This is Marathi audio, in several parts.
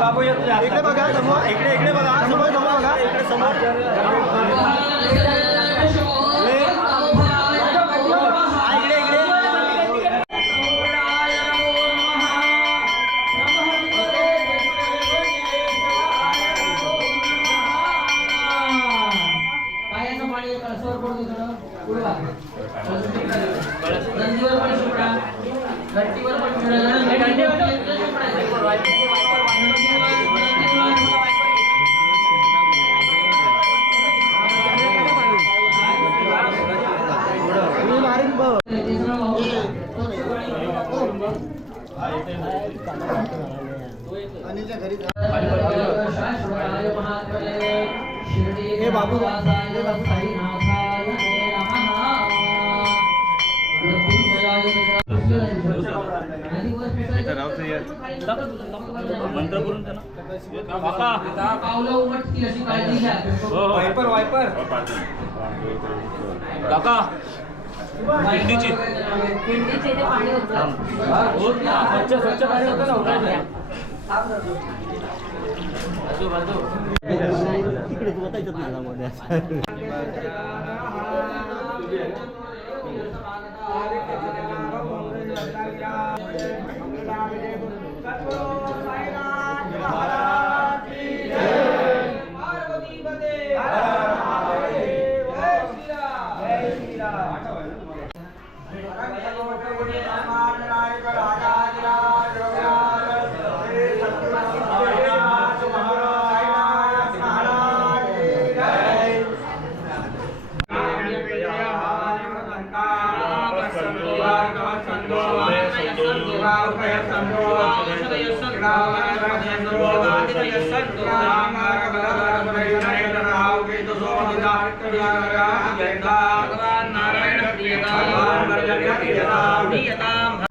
बाबू इकडे बघा समोर, इकडे बघा समोर, बघा इकडे समोर. हे बाबू मंत्र करून वायपर वायपर काका पिंडीची पाणी स्वच्छ स्वच्छ पाणी होतं ना. तिकडे तू बतायचं भगवान नारायण प्रियताम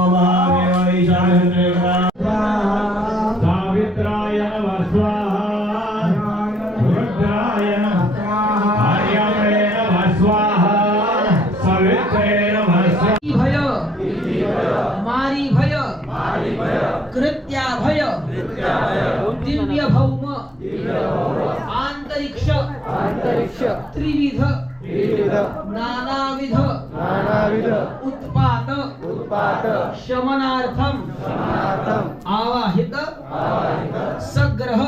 Bye. उत्पात शमनार्थम आवाहित सग्रह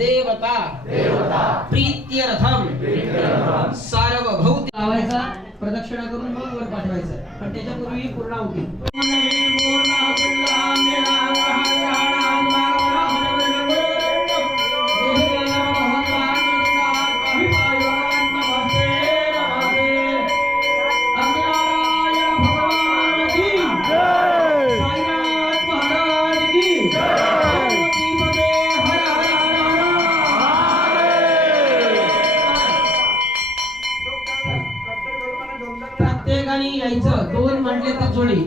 देवता प्रीत्यर्थम सार्वभौत लावायचा प्रदक्षिणा करून मग वर पाठवायचं पण त्याच्यापूर्वी पूर्णाहुती प्रत्येकाने यायचं 2 म्हटले तर जोडी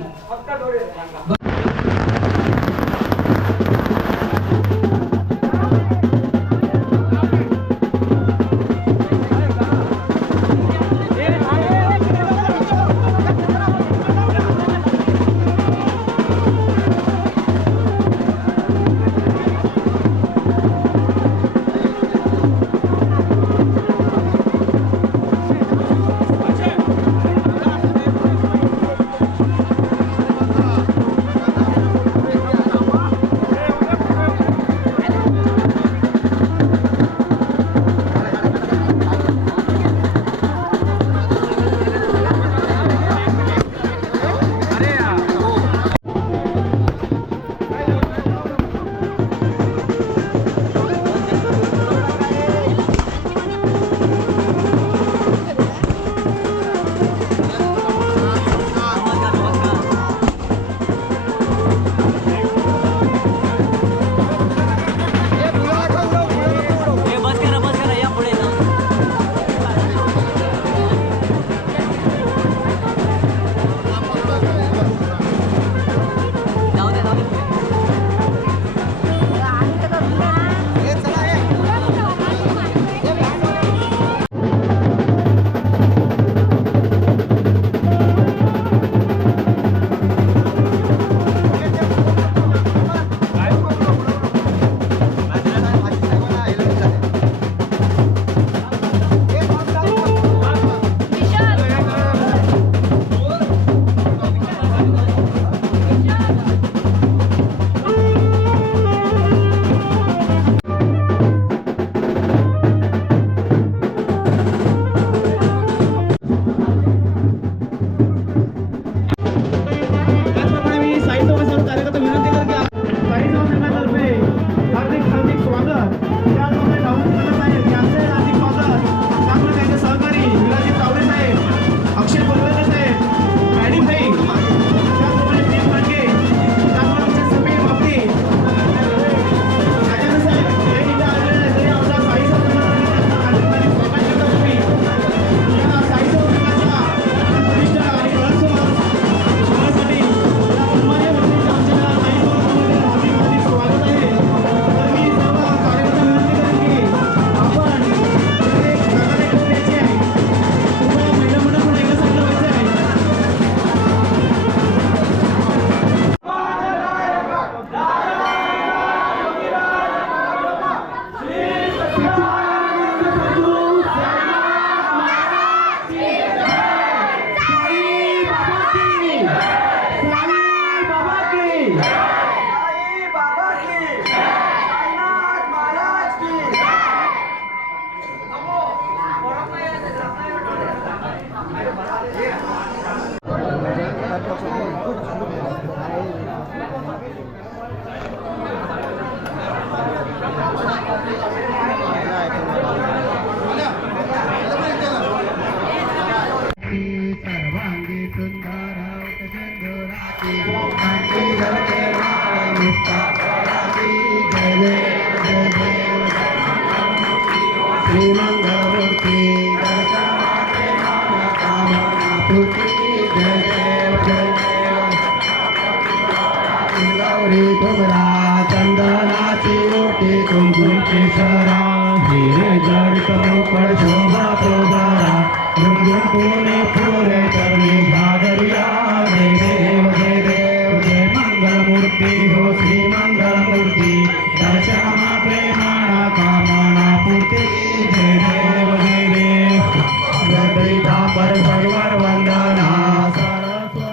चंदनाची ओटी कुंकुम केसरा हिरे जड कमकड शोभा तोबारा रुंगुन पुणे पुरे तरणे भागरिया जय देव जय देव जय मंगल मूर्ती हो श्री मंगल मूर्ती दर्शना प्रेमाणा कामना पूर्ती जय देव जय देव जय पीतांबर सर्वर वंदना सरस्वती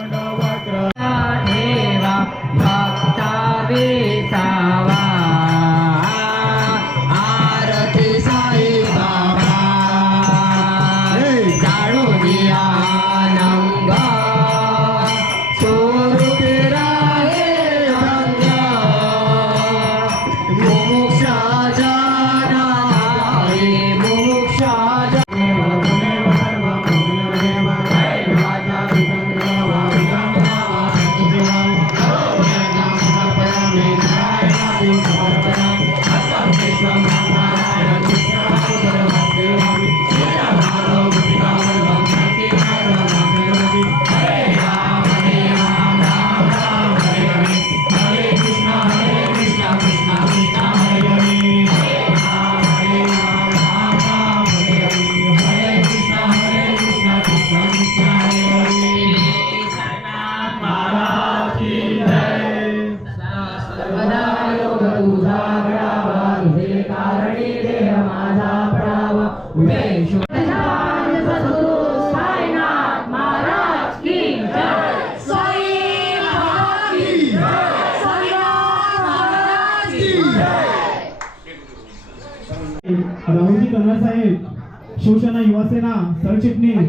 शिवसेना युवासेना सरचिटणीस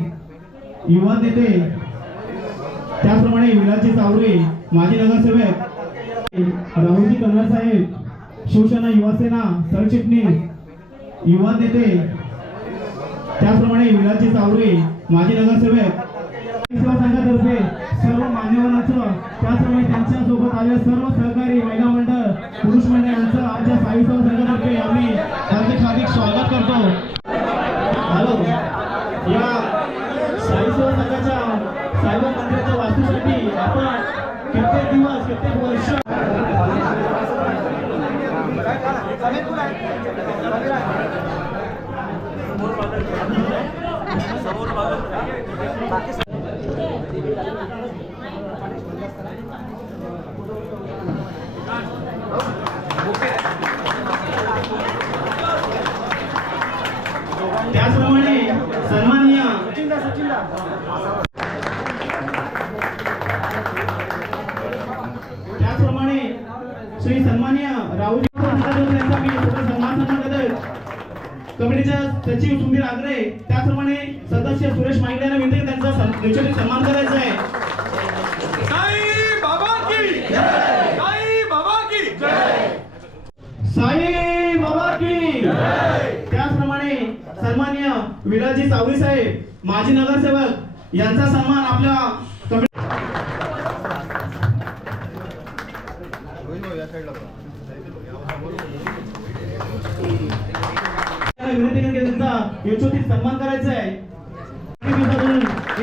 युवा नेते त्याचप्रमाणे विलासजी चावरे माजी नगरसेवक राहुलजी कन्नर साहेब शिवसेना युवासेना सरचिटणीस युवा नेते त्याचप्रमाणे विलासजी चावरे माजी नगरसेवक सेवा संघातर्फे सर्व मान्यवरांचं त्याचप्रमाणे त्यांच्या सोबत आलेल्या सर्व सहकारी महिला मंडळ पुरुष मंडळ यांचं आमच्या साई सेवा संघातर्फे आम्ही हार्दिक स्वागत करतो. हॅलो, या साई सेवा संघाच्या साईबाबा मंदिराच्या वास्तूसाठी आपण कित्येक दिवस कित्येक वर्ष त्याचप्रमाणे सन्माननीय त्याचप्रमाणे श्री सन्माननीय राहुलजी यांचा मी सन्मान करत कमिटीच्या सचिव सुधीर आग्रे त्याचप्रमाणे सदस्य सुरेश मांगडे यांना विनंती त्यांचा निश्चित सन्मान करायचा आहे. साई बाबा की जय, साई बाबा की जय, साई बाबा की जय. त्याचप्रमाणे सन्माननीय विलासजी चावरे साहेब माजी नगरसेवक यांचा सन्मान आपल्या विनंती त्यांचा यशोचित सन्मान करायचा आहे.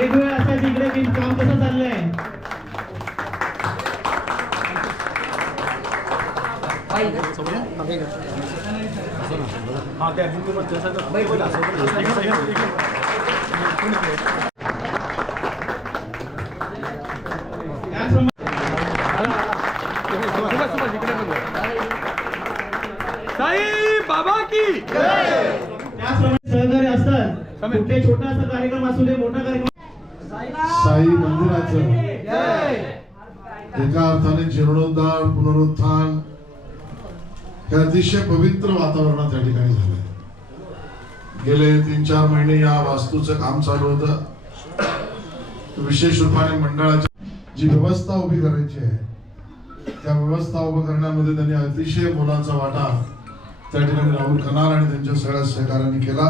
एक वेळ असायची इकडे की काम कसं चाललंय. साई बाबा की जय. त्याचप्रमाणे सहकार्य असतात कुठे छोटासा कार्यक्रम असू दे मोठा कार्यक्रम साई मंदिराचं एका अर्थाने जीर्णोद्धार पुनरुत्थान हे अतिशय पवित्र वातावरणात या ठिकाणी झालंय. गेले 3-4 महिने या वास्तूचं काम चालू होतं. विशेष रूपाने मंडळाची जी व्यवस्था उभी करायची आहे त्या व्यवस्था उभं करण्यामध्ये त्यांनी अतिशय मोलाचा वाटा त्या ठिकाणी राहुल कनार आणि त्यांच्या सगळ्या सहकार्यांनी केला.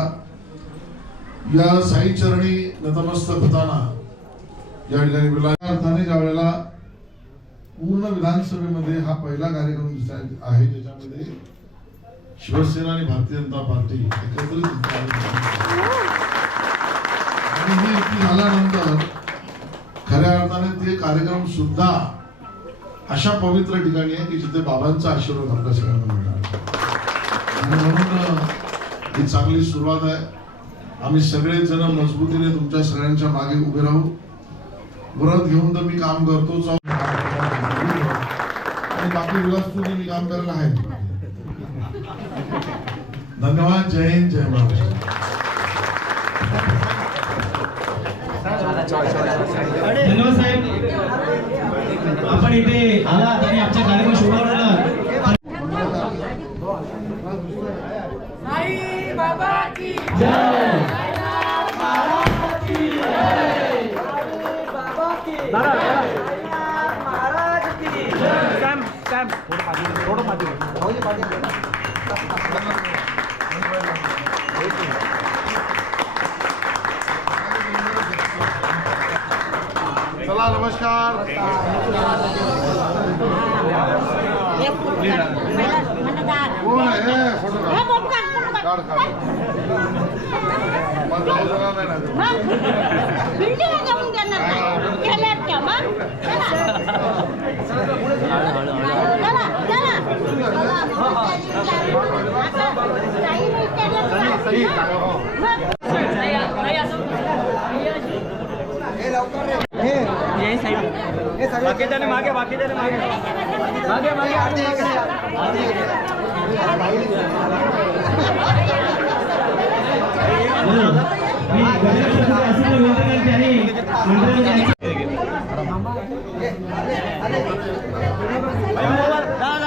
या साई चरणी नतमस्तक होताना या ठिकाणी विलासार्थाने ज्या वेळेला पूर्ण विधानसभेमध्ये हा पहिला कार्यक्रम आहे ज्याच्यामध्ये शिवसेना आणि भारतीय जनता पार्टी एकत्रित आणि ही युती झाल्यानंतर खऱ्या अर्थाने ते कार्यक्रम सुद्धा अशा पवित्र ठिकाणी आहे की जिथे बाबांचा आशीर्वाद आपल्या सगळ्यांना मिळणार आणि म्हणून ही चांगली सुरुवात आहे. आम्ही सगळेजण मजबूतीने तुमच्या सगळ्यांच्या मागे उभे राहू. व्रत घेऊन तर मी काम करतोच आणि बाकी विलासपूर्वी मी काम करायला आहे. धन्यवाद. जय हिंद, जय महाराष्ट्र. धन्यवाद साहेब. आपण इथे आलात आणि आमच्या कार्यक्रम शोभावला. साई बाबा की जय. महाराज की चला नमस्कार. कोण आहे फोटो काढ काढ मग जाऊ देणार नाही ना. बिल्डिंग जाऊन देणार नाही केल्यात का मग बाकीच्याने मागे बाकीच्याने मागे मागे मागे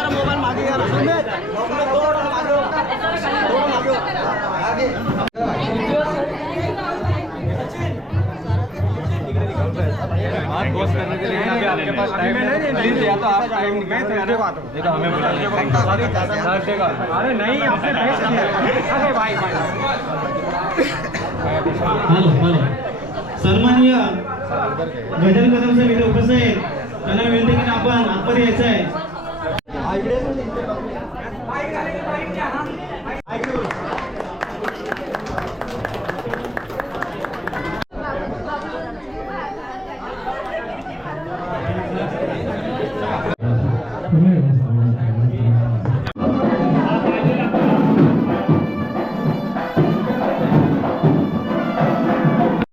मोबाईल मागे घ्या ना. बात बॉस करने के लिए अभी आपके पास टाइम है प्लीज, या तो आप टाइम निकाल ये तो हमें बता। अरे नहीं, आपने भेज दिया। अरे भाई हॅलो हॅलो सन्माननीय गजानन कदम साहेब इथे उपस्थित आहेत. त्यांना विनंती की आपण आतमध्ये यायचं आहे.